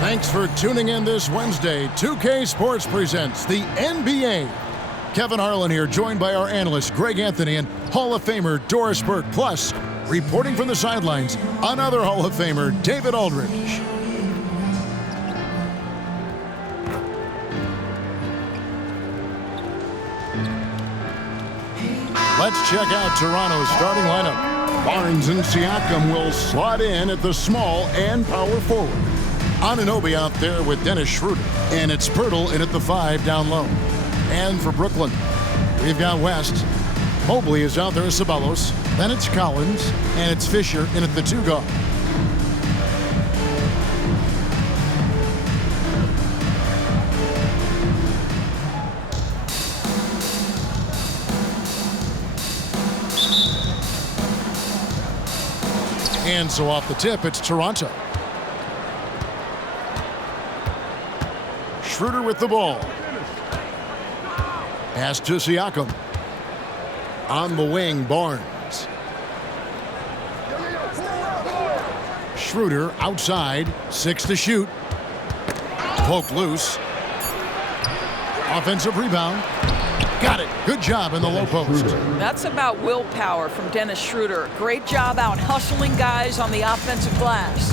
Thanks for tuning in this Wednesday. 2K Sports presents the NBA. Kevin Harlan here, joined by our analyst Greg Anthony and Hall of Famer Doris Burke. Plus, reporting from the sidelines, another Hall of Famer, David Aldridge. Let's check out Toronto's starting lineup. Barnes and Siakam will slot in at the small and power forward. Anunoby out there with Dennis Schroeder, and it's Pirtle in at the 5 down low. And for Brooklyn, we've got West. Mobley is out there as Ceballos. Then it's Collins, and it's Fisher in at the 2 guard. And so off the tip, it's Toronto. Schroeder with the ball. Pass to Siakam. On the wing, Barnes. Schroeder outside, 6 to shoot. Poked loose. Offensive rebound. Got it. Good job in the low post. That's about willpower from Dennis Schroeder. Great job out hustling guys on the offensive glass.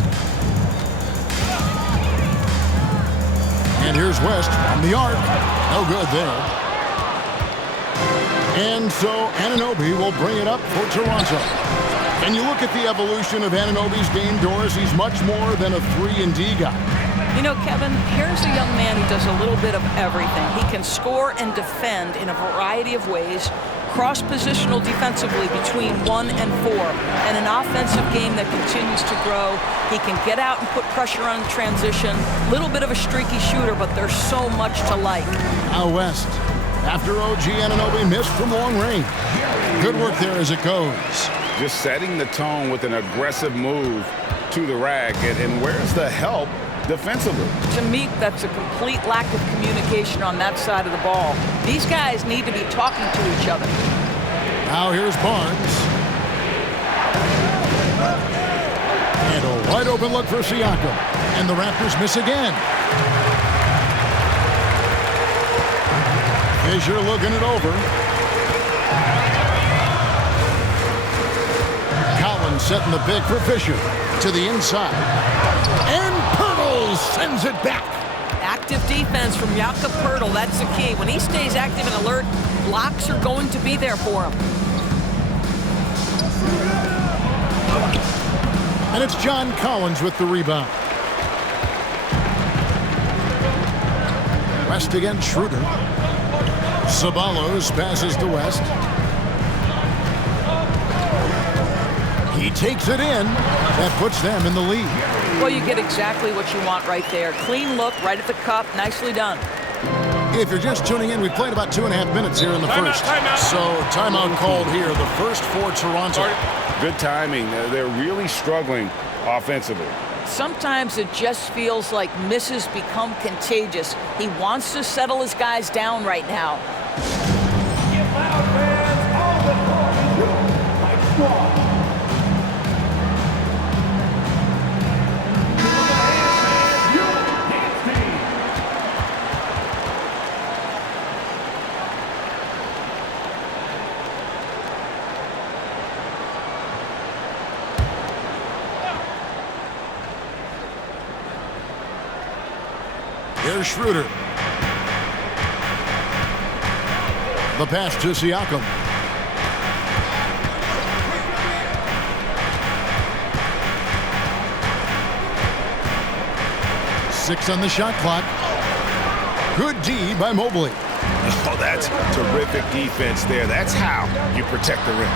And here's West from the arc. No good there. And so Anunoby will bring it up for Toronto. And you look at the evolution of Anunoby's game, Doris, he's much more than a 3-and-D guy. You know, Kevin, here's a young man who does a little bit of everything. He can score and defend in a variety of ways, cross-positional defensively between 1 and 4, and an offensive game that continues to grow. He can get out and put pressure on transition. Little bit of a streaky shooter, but there's so much to like. Out West, after OG Anunoby missed from long range. Good work there as it goes. Just setting the tone with an aggressive move to the rack. And where's the help defensively? To me, that's a complete lack of communication on that side of the ball. These guys need to be talking to each other. Now here's Barnes. And a wide open look for Siakam. And the Raptors miss again. Fisher looking it over. Collins setting the pick for Fisher. To the inside. And Pirtle sends it back. Active defense from Jakob Pirtle, that's the key. When he stays active and alert, blocks are going to be there for him. And it's John Collins with the rebound. West against Schroeder. Ceballos passes to West. He takes it in. That puts them in the lead. Well, you get exactly what you want right there. Clean look, right at the cup. Nicely done. If you're just tuning in, we've played about 2.5 minutes here in the first. So timeout called here, the first for Toronto. Good timing. They're really struggling offensively. Sometimes it just feels like misses become contagious. He wants to settle his guys down right now. Get loud, fans, on the court. Like squad. Here's Schroeder. The pass to Siakam. Six on the shot clock. Good D by Mobley. Oh, that's terrific defense there. That's how you protect the rim.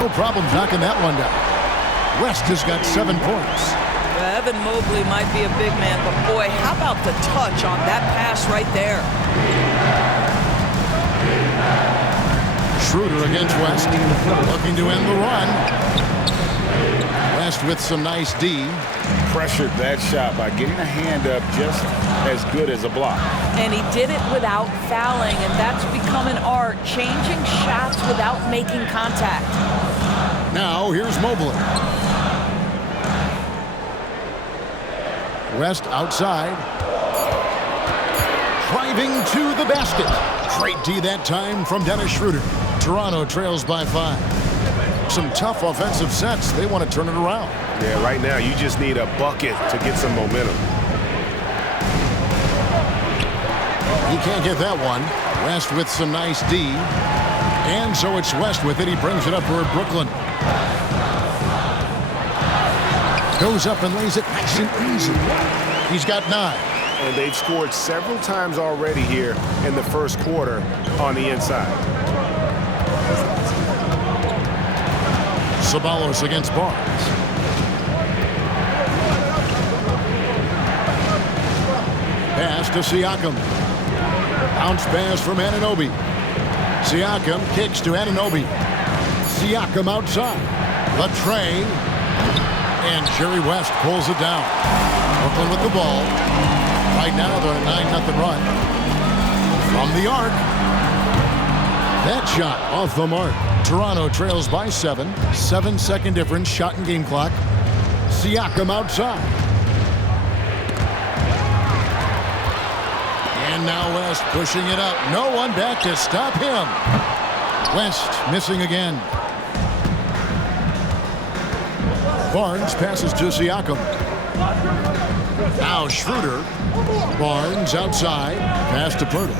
No problem knocking that one down. West has got 7 points. Evan Mobley might be a big man, but boy, how about the touch on that pass right there? Schroeder against West, looking to end the run. West with some nice D. Pressured that shot by getting a hand up just as good as a block. And he did it without fouling, and that's become an art, changing shots without making contact. Now here's Mobley. West outside. Driving to the basket. Great D that time from Dennis Schroeder. Toronto trails by 5. Some tough offensive sets. They want to turn it around. Yeah, right now you just need a bucket to get some momentum. He can't get that one. West with some nice D. And so it's West with it. He brings it up toward Brooklyn. Goes up and lays it nice and easy. He's got 9. And they've scored several times already here in the first quarter on the inside. Ceballos against Barnes. Pass to Siakam. Bounce pass from Anunoby. Siakam kicks to Anunoby. Siakam outside. Latre. And Jerry West pulls it down. Brooklyn with the ball. Right now they're on a 9-0 run. From the arc. That shot off the mark. Toronto trails by 7. 7-second difference, shot and game clock. Siakam outside. And now West pushing it up. No one back to stop him. West missing again. Barnes passes to Siakam. Now Schroeder. Barnes outside. Pass to Pirtle.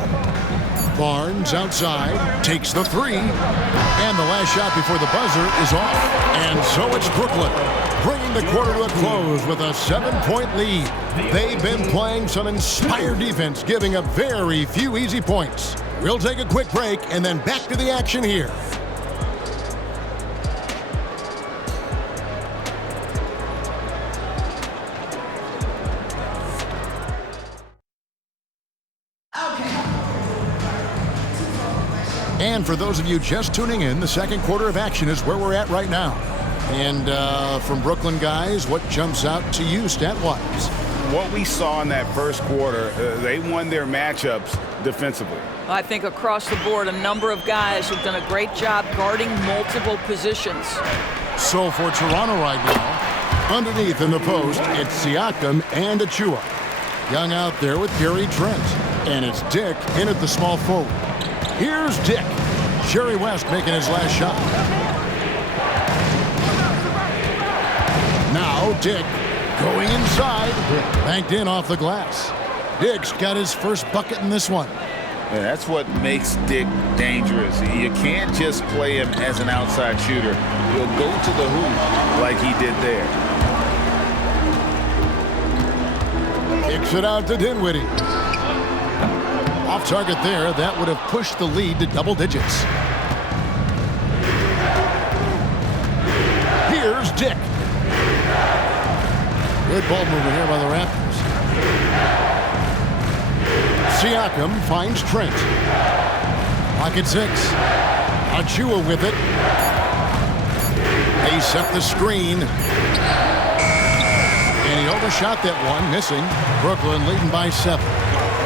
Barnes outside. Takes the 3. And the last shot before the buzzer is off. And so it's Brooklyn, bringing the quarter to a close with a 7-point lead. They've been playing some inspired defense, giving up very few easy points. We'll take a quick break and then back to the action here. And for those of you just tuning in, the second quarter of action is where we're at right now. And from Brooklyn guys, what jumps out to you stat-wise? What we saw in that first quarter, they won their matchups defensively. I think across the board, a number of guys have done a great job guarding multiple positions. So for Toronto right now, underneath in the post, it's Siakam and Achua. Young out there with Gary Trent. And it's Dick in at the small forward. Here's Dick. Jerry West making his last shot. Now Dick going inside. Banked in off the glass. Dick's got his first bucket in this one. Yeah, that's what makes Dick dangerous. You can't just play him as an outside shooter. He'll go to the hoop like he did there. Kicks it out to Dinwiddie. Off target there. That would have pushed the lead to double digits. Here's Dick. Good ball movement here by the Raptors. Siakam finds Trent. Pocket 6. Achua with it. They set the screen. And he overshot that one, missing. Brooklyn leading by 7.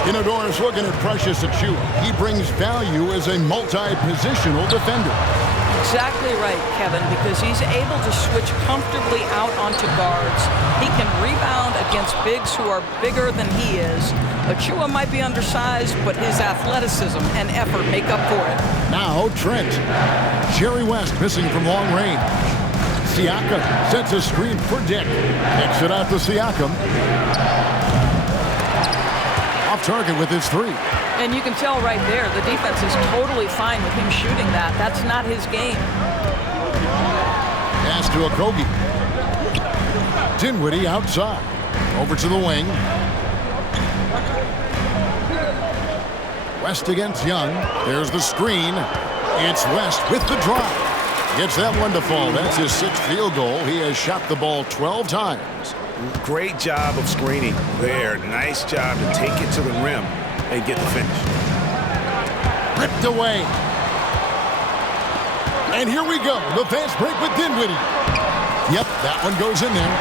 Inador's looking at Precious Achua. He brings value as a multi-positional defender. Exactly right, Kevin, because he's able to switch comfortably out onto guards. He can rebound against bigs who are bigger than he is. Achua might be undersized, but his athleticism and effort make up for it. Now Trent. Jerry West missing from long range. Siakam sets a screen for Dick. Kicks it out to Siakam. Off target with his 3. And you can tell right there, the defense is totally fine with him shooting that. That's not his game. Pass to Okogie. Dinwiddie outside. Over to the wing. West against Young. There's the screen. It's West with the drive. Gets that one to fall. That's his 6th field goal. He has shot the ball 12 times. Great job of screening there. Nice job to take it to the rim and get the finish. Ripped away. And here we go. The fast break with Dinwiddie. Yep, that one goes in there.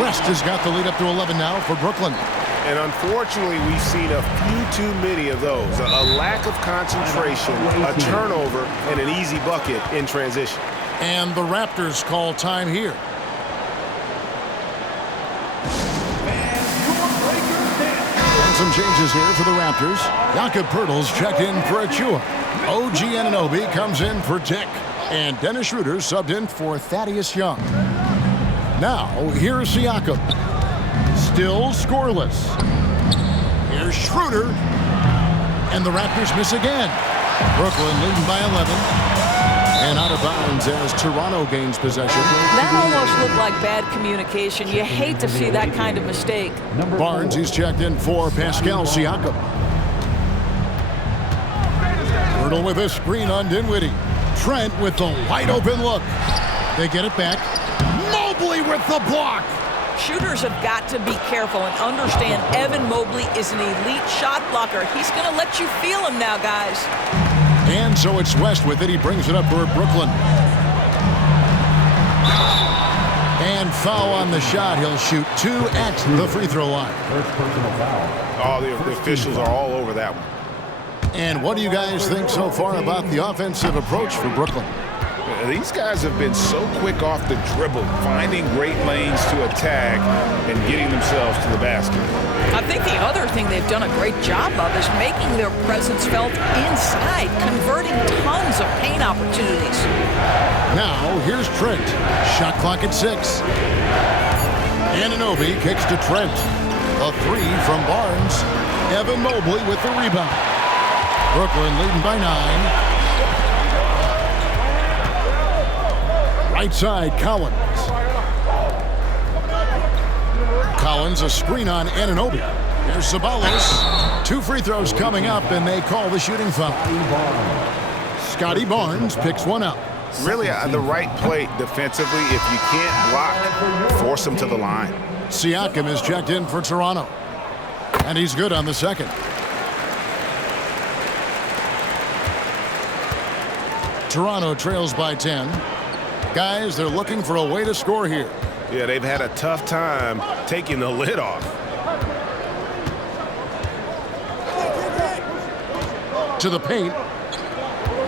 West has got the lead up to 11 now for Brooklyn. And unfortunately, we've seen a few too many of those. A lack of concentration, a turnover, and an easy bucket in transition. And the Raptors call time here. And some changes here for the Raptors. Jakob Poeltl's checked in for Achua. OG Anunoby comes in for Dick. And Dennis Schroeder subbed in for Thaddeus Young. Now, here's Siakam. Still scoreless. Here's Schroeder. And the Raptors miss again. Brooklyn leading by 11. And out of bounds as Toronto gains possession. That almost looked like bad communication. You hate to see that kind of mistake. Barnes, he's checked in for Pascal Siakam. Poeltl with a screen on Dinwiddie. Trent with the wide open look. They get it back. Mobley with the block. Shooters have got to be careful and understand Evan Mobley is an elite shot blocker. He's going to let you feel him now, guys. And so it's West with it. He brings it up for Brooklyn. And foul on the shot. He'll shoot 2 at the free throw line. First personal foul. Oh, the officials are all over that one. And what do you guys think so far about the offensive approach for Brooklyn? These guys have been so quick off the dribble, finding great lanes to attack and getting themselves to the basket. I think the other thing they've done a great job of is making their presence felt inside, converting tons of paint opportunities. Now, here's Trent. Shot clock at 6. Anunoby kicks to Trent. A 3 from Barnes. Evan Mobley with the rebound. Brooklyn leading by 9. Right side, Collins. Collins, a screen on Anunoby. Here's Ceballos. 2 free throws coming up, and they call the shooting foul. Scotty Barnes picks one up. Really, the right play defensively. If you can't block, force them to the line. Siakam is checked in for Toronto. And he's good on the second. Toronto trails by 10. Guys, they're looking for a way to score here. Yeah, they've had a tough time taking the lid off. To the paint.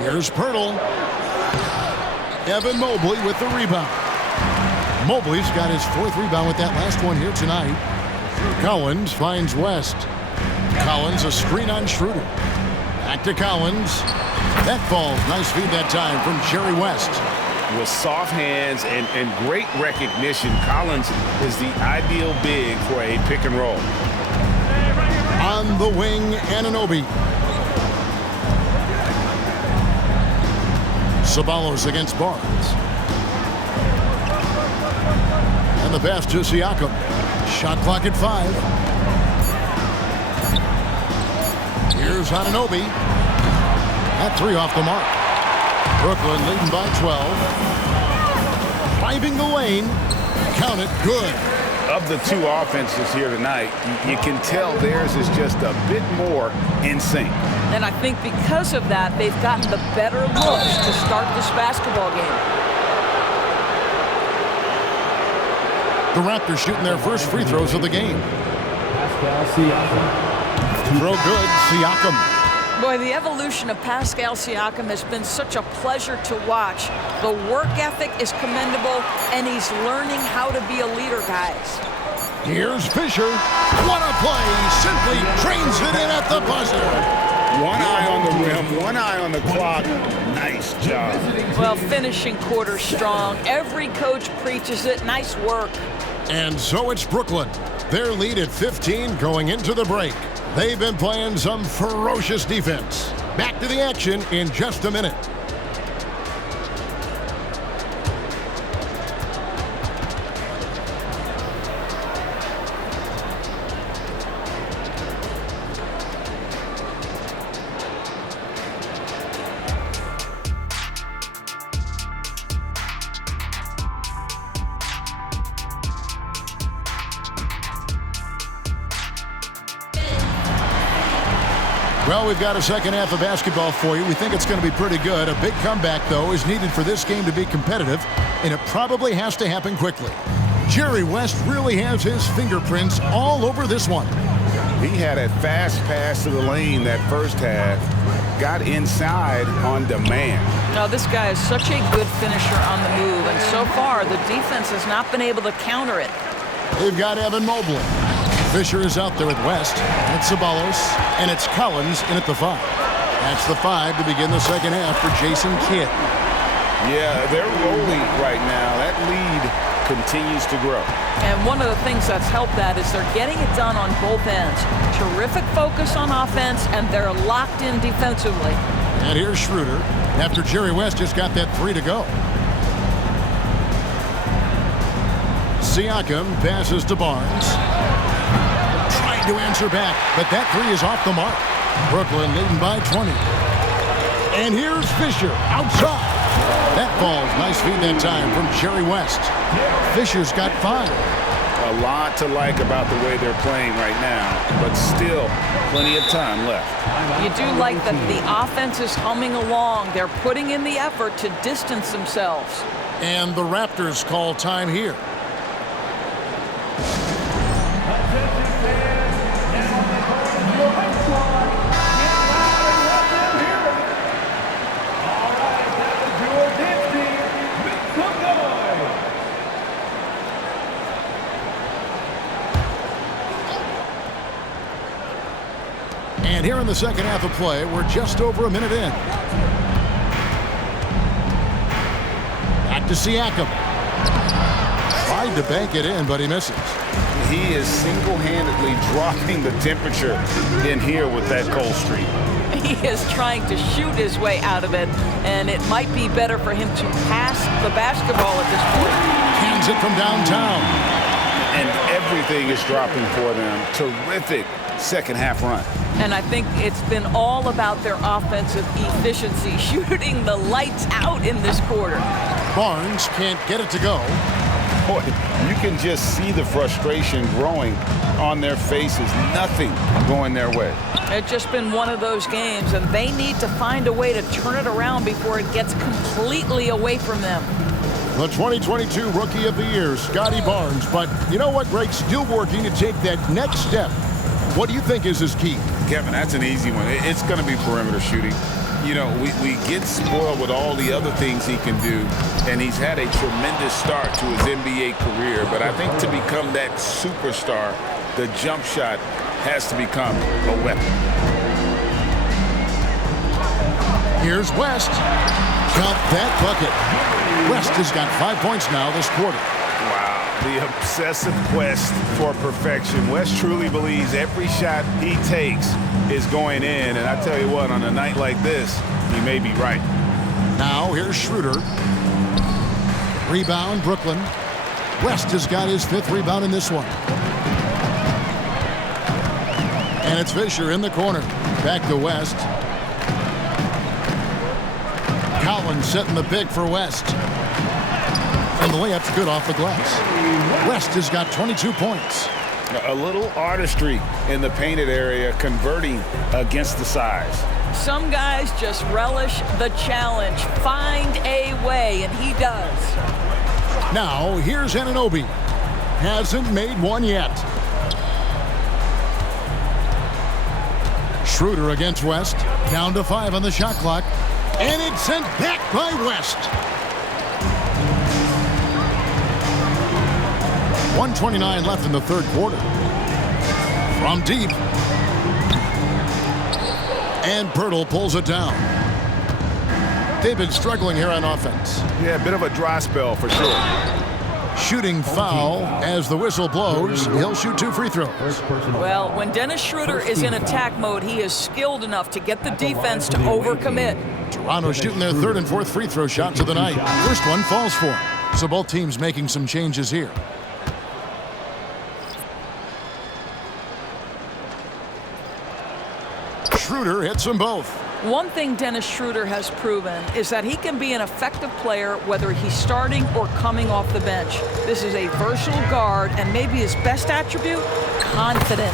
Here's Poeltl. Evan Mobley with the rebound. Mobley's got his 4th rebound with that last one here tonight. Collins finds West. Collins, a screen on Schroeder. Back to Collins. That falls. Nice feed that time from Jerry West. With soft hands and great recognition, Collins is the ideal big for a pick and roll. On the wing, Anunoby. Ceballos against Barnes. And the pass to Siakam. Shot clock at 5. Here's Anunoby. That 3 off the mark. Brooklyn leading by 12. Driving the lane. Count it, good. Of the 2 offenses here tonight, you can tell theirs is just a bit more in sync. And I think because of that, they've gotten the better looks to start this basketball game. The Raptors shooting their first free throws of the game. Pascal Siakam. Throw good, Siakam. Boy, the evolution of Pascal Siakam has been such a pleasure to watch. The work ethic is commendable, and he's learning how to be a leader, guys. Here's Fisher. What a play. Simply trains it in at the buzzer. One eye on the rim, one eye on the clock. Nice job. Well, finishing quarter strong. Every coach preaches it. Nice work. And so it's Brooklyn. Their lead at 15 going into the break. They've been playing some ferocious defense. Back to the action in just a minute. Well, we've got a second half of basketball for you. We think it's going to be pretty good. A big comeback, though, is needed for this game to be competitive, and it probably has to happen quickly. Jerry West really has his fingerprints all over this one. He had a fast pass to the lane that first half, got inside on demand. Now, this guy is such a good finisher on the move, and so far, the defense has not been able to counter it. They've got Evan Mobley. Fisher is out there with West. It's Ceballos, and it's Collins in at the 5. That's the 5 to begin the second half for Jason Kidd. Yeah, they're rolling right now. That lead continues to grow. And one of the things that's helped that is they're getting it done on both ends. Terrific focus on offense, and they're locked in defensively. And here's Schroeder after Jerry West just got that 3 to go. Siakam passes to Barnes. Trying to answer back, but that 3 is off the mark. Brooklyn leading by 20. And here's Fisher outside. That falls. Nice feed that time from Jerry West. Fisher's got 5. A lot to like about the way they're playing right now, but still plenty of time left. You do like that the offense is humming along. They're putting in the effort to distance themselves. And the Raptors call time here. And here in the second half of play, we're just over a minute in. Back to Siakam. Tried to bank it in, but he misses. He is single-handedly dropping the temperature in here with that cold streak. He is trying to shoot his way out of it, and it might be better for him to pass the basketball at this point. Hands it from downtown. And everything is dropping for them. Terrific second half run. And I think it's been all about their offensive efficiency, shooting the lights out in this quarter. Barnes can't get it to go. Boy, you can just see the frustration growing on their faces. Nothing going their way. It's just been one of those games, and they need to find a way to turn it around before it gets completely away from them. The 2022 Rookie of the Year, Scotty Barnes. But you know what, Greg? Still working to take that next step. What do you think is his key? Kevin, that's an easy one. It's going to be perimeter shooting. You know, we get spoiled with all the other things he can do, and he's had a tremendous start to his NBA career. But I think to become that superstar, the jump shot has to become a weapon. Here's West. Count that bucket. West has got 5 points now this quarter. Wow, the obsessive quest for perfection. West truly believes every shot he takes is going in, and I tell you what, on a night like this, he may be right. Now here's Schroeder. Rebound, Brooklyn. West has got his 5th rebound in this one. And it's Fisher in the corner. Back to West. Collins setting the pick for West. And the layup's good off the glass. West has got 22 points. A little artistry in the painted area, converting against the size. Some guys just relish the challenge. Find a way, and he does. Now, here's Anunoby. Hasn't made one yet. Schroeder against West. Down to 5 on the shot clock. And it's sent back by West. 1:29 left in the third quarter. From deep. And Pirtle pulls it down. They've been struggling here on offense. Yeah, a bit of a dry spell for sure. Shooting foul as the whistle blows. He'll shoot 2 free throws. Well, when Dennis Schroeder is in attack mode, he is skilled enough to get the defense to overcommit. Toronto shooting their 3rd and 4th free throw shots of the night. First one falls for him. So both teams making some changes here. Schroeder hits them both. One thing Dennis Schroeder has proven is that he can be an effective player whether he's starting or coming off the bench. This is a versatile guard, and maybe his best attribute, confidence.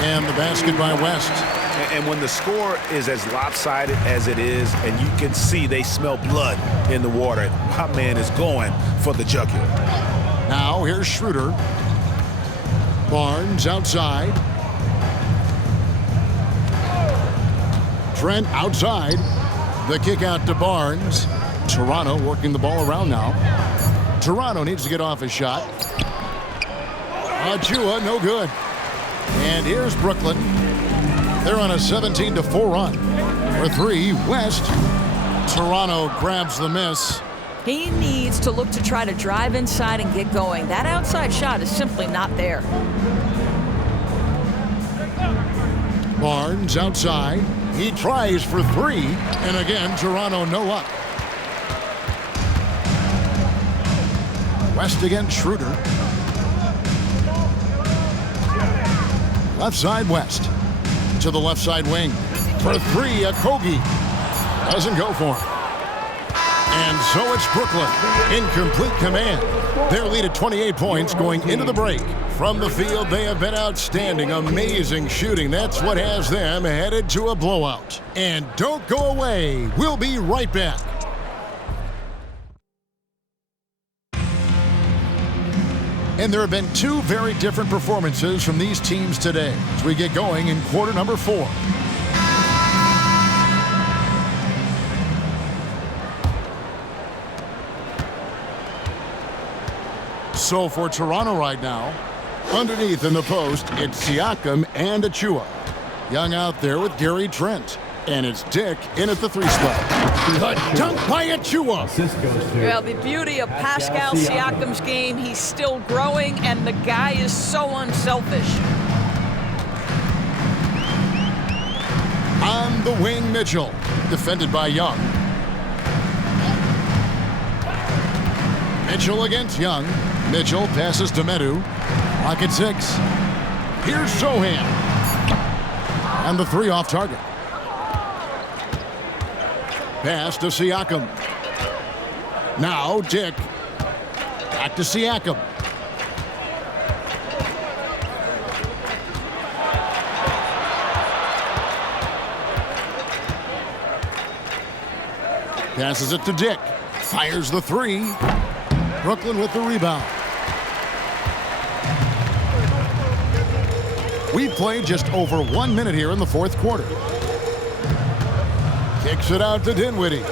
And the basket by West. And when the score is as lopsided as it is, and you can see they smell blood in the water, my man is going for the jugular. Now here's Schroeder. Barnes outside. Trent outside. The kick out to Barnes. Toronto working the ball around now. Toronto needs to get off his shot. Achua, no good. And here's Brooklyn. They're on a 17-4 run. For three, West. Toronto grabs the miss. He needs to look to try to drive inside and get going. That outside shot is simply not there. Barnes outside. He tries for three. And again, Toronto no luck. West against Schroeder. Left side, West. To the left side wing. For three, Okogie. Doesn't go for him. And so it's Brooklyn in complete command. Their lead at 28 points going into the break. From the field, they have been outstanding. Amazing shooting. That's what has them headed to a blowout. And don't go away. We'll be right back. And there have been two very different performances from these teams today as we get going in quarter number 4. So for Toronto right now, underneath in the post, it's Siakam and Achua. Young out there with Gary Trent. And it's Dick in at the 3 spot. The dunk by Achua. Well, the beauty of Pascal Siakam's game, he's still growing, and the guy is so unselfish. On the wing, Mitchell. Defended by Young. Mitchell against Young. Mitchell passes to Medu. Lock at 6. Here's Sohan. And the 3 off target. Pass to Siakam. Now Dick. Back to Siakam. Passes it to Dick. Fires the 3. Brooklyn with the rebound. We've played just over 1 minute here in the 4th quarter. Kicks it out to Dinwiddie.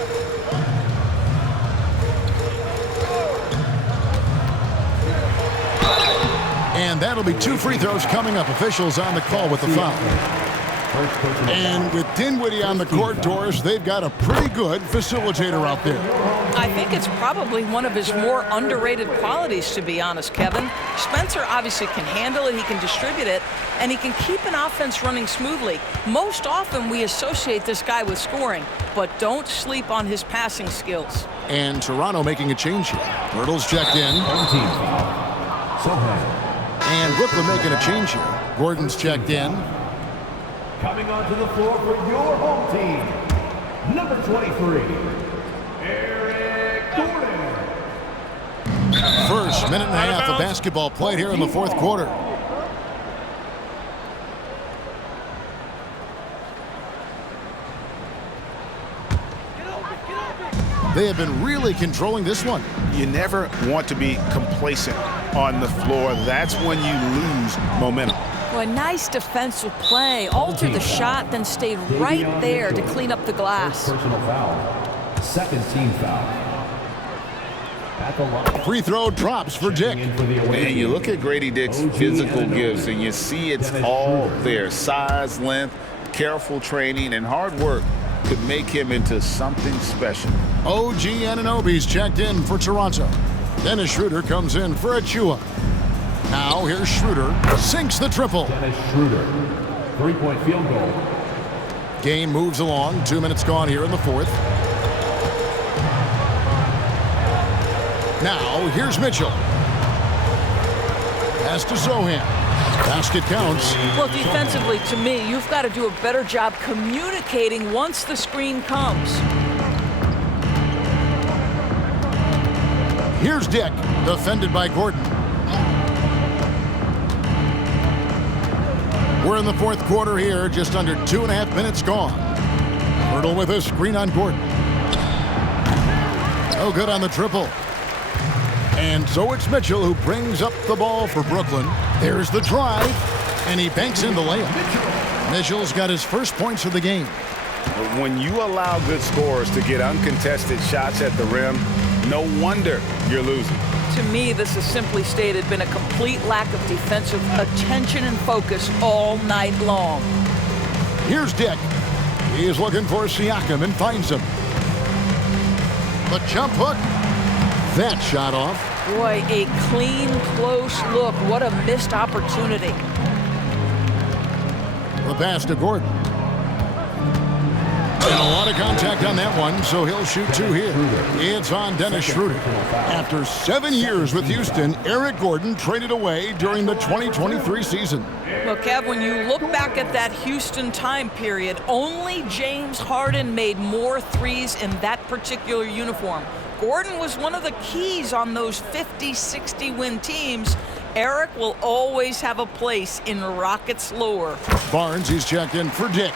And that'll be 2 free throws coming up. Officials on the call with the foul. And with Dinwiddie on the court, Doris, they've got a pretty good facilitator out there. I think it's probably one of his more underrated qualities, to be honest, Kevin. Spencer obviously can handle it, he can distribute it, and he can keep an offense running smoothly. Most often we associate this guy with scoring, but don't sleep on his passing skills. And Toronto making a change here. Hurdle's checked in. And Brooklyn making a change here. Gordon's checked in. Coming onto the floor for your home team, number 23, Eric Gordon. First minute and a half of basketball played here in the 4th quarter. They have been really controlling this one. You never want to be complacent on the floor. That's when you lose momentum. Well, a nice defensive play. Altered the shot, then stayed right there to clean up the glass. Personal foul. Second team foul. At the line. Free throw drops for Dick. And you look at Grady Dick's physical gifts, and you see it's all there. Size, length, careful training, and hard work could make him into something special. OG Anunoby's checked in for Toronto. Dennis Schroeder comes in for Achua. Now here's Schroeder. Sinks the triple. Dennis Schroeder. 3-point field goal. Game moves along. 2 minutes gone here in the 4th. Now here's Mitchell. Pass to Sohan. Basket counts. Well, defensively, to me, you've got to do a better job communicating once the screen comes. Here's Dick, defended by Gordon. We're in the fourth quarter here, just under 2.5 minutes gone. Hurdle with a screen on Gordon. No good on the triple. And so it's Mitchell who brings up the ball for Brooklyn. There's the drive, and he banks in the layup. Mitchell's got his first points of the game. When you allow good scorers to get uncontested shots at the rim, no wonder you're losing. To me, this has simply stated been a complete lack of defensive attention and focus all night long. Here's Dick. He's looking for Siakam and finds him. The jump hook. That shot off. Boy, a clean, close look. What a missed opportunity. The pass to Gordon. And a lot of contact on that one, so he'll shoot two here. It's on Dennis Schroeder. After 7 years with Houston, Eric Gordon traded away during the 2023 season. Well, Kev, when you look back at that Houston time period, only James Harden made more threes in that particular uniform. Gordon was one of the keys on those 50-60 win teams. Eric will always have a place in Rockets lore. Barnes, he's checked in for Dick.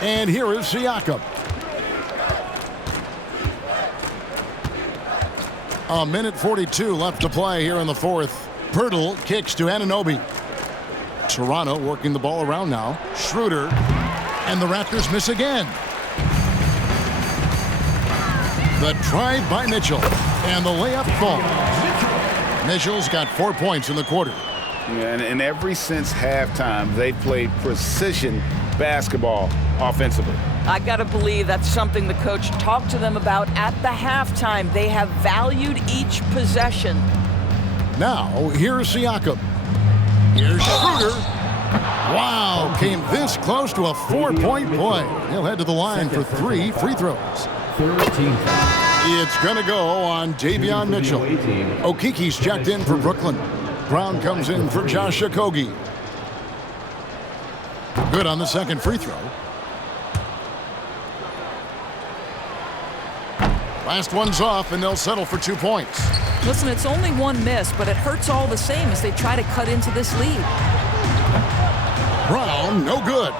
And here is Siakam. A minute 42 left to play here in the fourth. Pirtle kicks to Anunoby. Toronto working the ball around now. Schroeder. And the Raptors miss again. The drive by Mitchell. And the layup falls. Mitchell's got 4 points in the quarter. And ever since halftime, they played precision basketball offensively. I gotta believe that's something the coach talked to them about at the halftime. They have valued each possession. Now, here's Siakam. Here's Schroeder. Wow, came this close to a 4-point play. He'll head to the line for 3 free throws. 13. It's gonna go on Davion Mitchell. Okiki's checked in for Brooklyn. Brown comes in for Josh Okogie. Good on the second free throw. Last one's off, and they'll settle for 2 points. Listen, it's only one miss, but it hurts all the same as they try to cut into this lead. Brown, no good.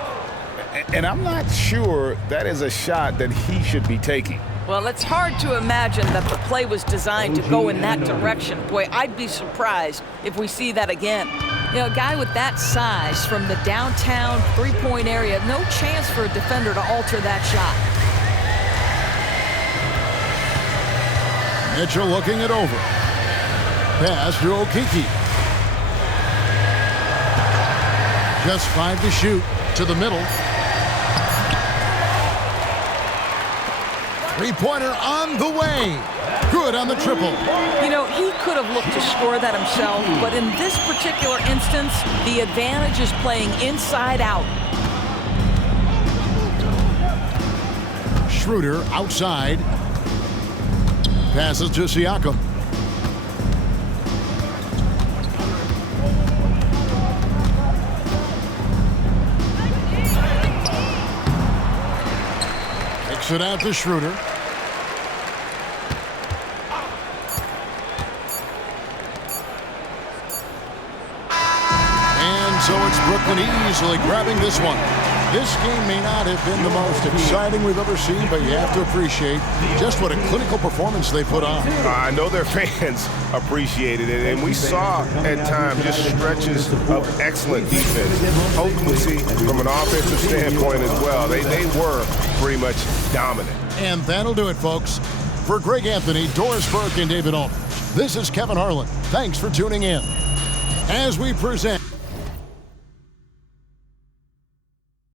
And I'm not sure that is a shot that he should be taking. Well, it's hard to imagine that the play was designed to go in that direction. Boy, I'd be surprised if we see that again. You know, a guy with that size from the downtown three-point area, no chance for a defender to alter that shot. Mitchell looking it over. Pass to Okiki. Just 5 to shoot. To the middle. Three-pointer on the way. Good on the triple. You know, he could have looked to score that himself, but in this particular instance, the advantage is playing inside out. Schroeder outside. Passes to Siakam. Kicks it out to Schroeder. And so it's Brooklyn easily grabbing this one. This game may not have been the most exciting we've ever seen, but you have to appreciate just what a clinical performance they put on. I know their fans appreciated it, and we saw at times just stretches of excellent defense. Potency from an offensive standpoint as well. They were pretty much dominant. And that'll do it, folks. For Greg Anthony, Doris Burke, and David Aldridge, this is Kevin Harlan. Thanks for tuning in. As we present